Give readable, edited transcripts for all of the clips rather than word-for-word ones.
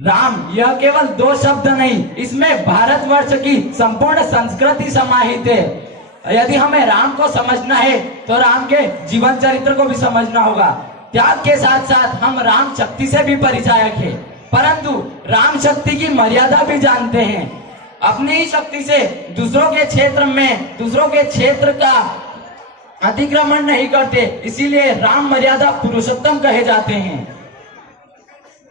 राम यह केवल दो शब्द नहीं, इसमें भारतवर्ष की संपूर्ण संस्कृति समाहित है। यदि हमें राम को समझना है तो राम के जीवन चरित्र को भी समझना होगा। त्याग के साथ साथ हम राम शक्ति से भी परिचायक है, परंतु राम शक्ति की मर्यादा भी जानते हैं। अपनी ही शक्ति से दूसरों के क्षेत्र में दूसरों के क्षेत्र का अतिक्रमण नहीं करते, इसीलिए राम मर्यादा पुरुषोत्तम कहे जाते हैं।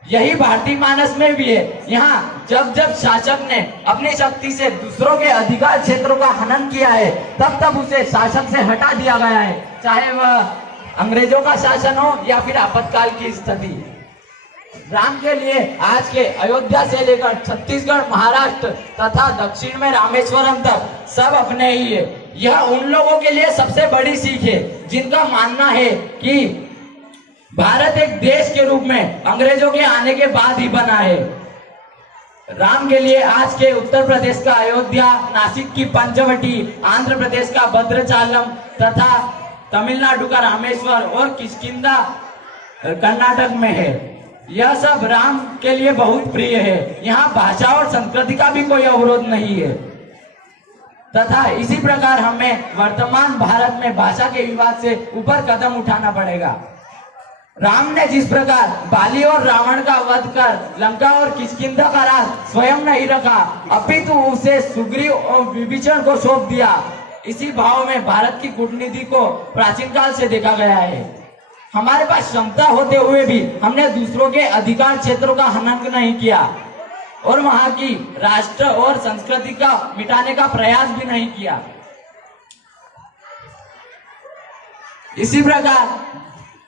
यही भारतीय मानस में भी है। यहाँ जब जब शासक ने अपनी शक्ति से दूसरों के अधिकार क्षेत्रों का हनन किया है, तब तब उसे शासक से हटा दिया गया है, चाहे वह अंग्रेजों का शासन हो या फिर आपातकाल की स्थिति। राम के लिए आज के अयोध्या से लेकर छत्तीसगढ़, महाराष्ट्र तथा दक्षिण में रामेश्वरम तक सब अपने ही है। यह उन लोगों के लिए सबसे बड़ी सीख है जिनका मानना है कि भारत एक देश के रूप में अंग्रेजों के आने के बाद ही बना है। राम के लिए आज के उत्तर प्रदेश का अयोध्या, नासिक की पंचवटी, आंध्र प्रदेश का भद्राचलम तथा तमिलनाडु का रामेश्वर और किष्किंधा कर्नाटक में है। यह सब राम के लिए बहुत प्रिय है। यहाँ भाषा और संस्कृति का भी कोई अवरोध नहीं है तथा इसी प्रकार हमें वर्तमान भारत में भाषा के विवाद से ऊपर कदम उठाना पड़ेगा। राम ने जिस प्रकार बाली और रावण का वध कर लंका और किष्किंधा का राज स्वयं नहीं रखा, अपितु उसे सुग्रीव और विभीषण को सौंप दिया। इसी भाव में भारत की कूटनीति को प्राचीन काल से देखा गया है। हमारे पास क्षमता होते हुए भी हमने दूसरों के अधिकार क्षेत्रों का हनन नहीं किया और वहां की राष्ट्र और संस्कृति का मिटाने का प्रयास भी नहीं किया। इसी प्रकार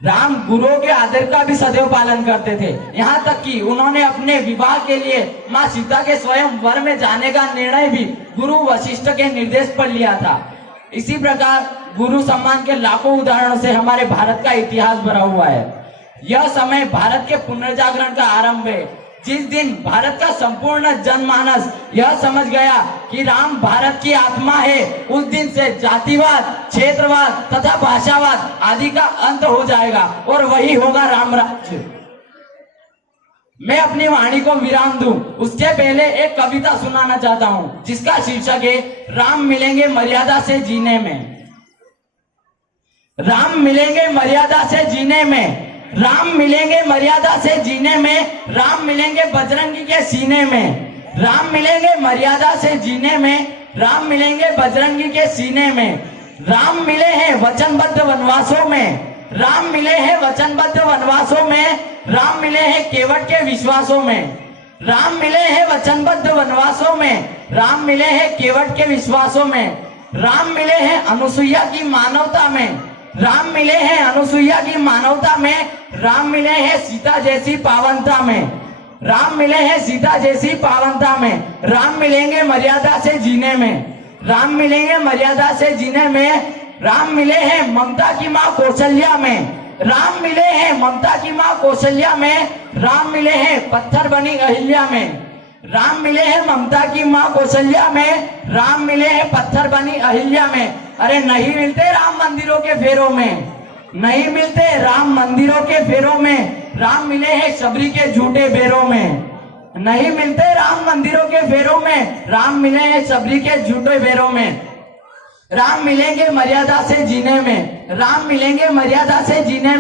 राम गुरुओं के आदर का भी सदैव पालन करते थे। यहाँ तक कि उन्होंने अपने विवाह के लिए माँ सीता के स्वयं वर में जाने का निर्णय भी गुरु वशिष्ठ के निर्देश पर लिया था। इसी प्रकार गुरु सम्मान के लाखों उदाहरणों से हमारे भारत का इतिहास भरा हुआ है। यह समय भारत के पुनर्जागरण का आरंभ है, जिस दिन भारत का संपूर्ण जनमानस यह समझ गया कि राम भारत की आत्मा है, उस दिन से जातिवाद, क्षेत्रवाद तथा भाषावाद आदि का अंत हो जाएगा और वही होगा राम राज्य। मैं अपनी वाणी को विराम दूं, उसके पहले एक कविता सुनाना चाहता हूं जिसका शीर्षक है राम मिलेंगे मर्यादा से जीने में। राम मिलेंगे मर्यादा से जीने में, राम मिलेंगे मर्यादा से जीने में, राम मिलेंगे बजरंगी के सीने में। राम मिलेंगे मर्यादा से जीने में, राम मिलेंगे बजरंगी के सीने में। राम मिले हैं वचनबद्ध वनवासों में, राम मिले हैं वचनबद्ध वनवासों में, राम मिले हैं केवट के विश्वासों में। राम मिले हैं वचनबद्ध वनवासों में, राम मिले हैं केवट के विश्वासों में। राम मिले हैं अनुसुईया की मानवता में, राम मिले हैं अनुसुईया की मानवता में। राम मिले हैं सीता जैसी पावनता में, राम मिले हैं सीता जैसी पावनता में। राम मिलेंगे मर्यादा से जीने में, राम मिलेंगे मर्यादा से जीने में। राम मिले हैं ममता की माँ कौशल्या में, राम मिले हैं ममता की माँ कौशल्या में। राम मिले हैं पत्थर बनी अहिल्या में, राम मिले हैं ममता की माँ कौशल्या में। राम मिले हैं पत्थर बनी अहिल्या में। अरे नहीं मिलते राम मंदिरों के फेरों में, नहीं मिलते राम मंदिरों के फेरों में। राम मिले हैं शबरी के झूठे बेरों में, नहीं मिलते राम मंदिरों के फेरों में। राम मिले हैं शबरी के झूठे बेरों में। राम मिलेंगे मर्यादा से जीने में, राम मिलेंगे मर्यादा से जीने में।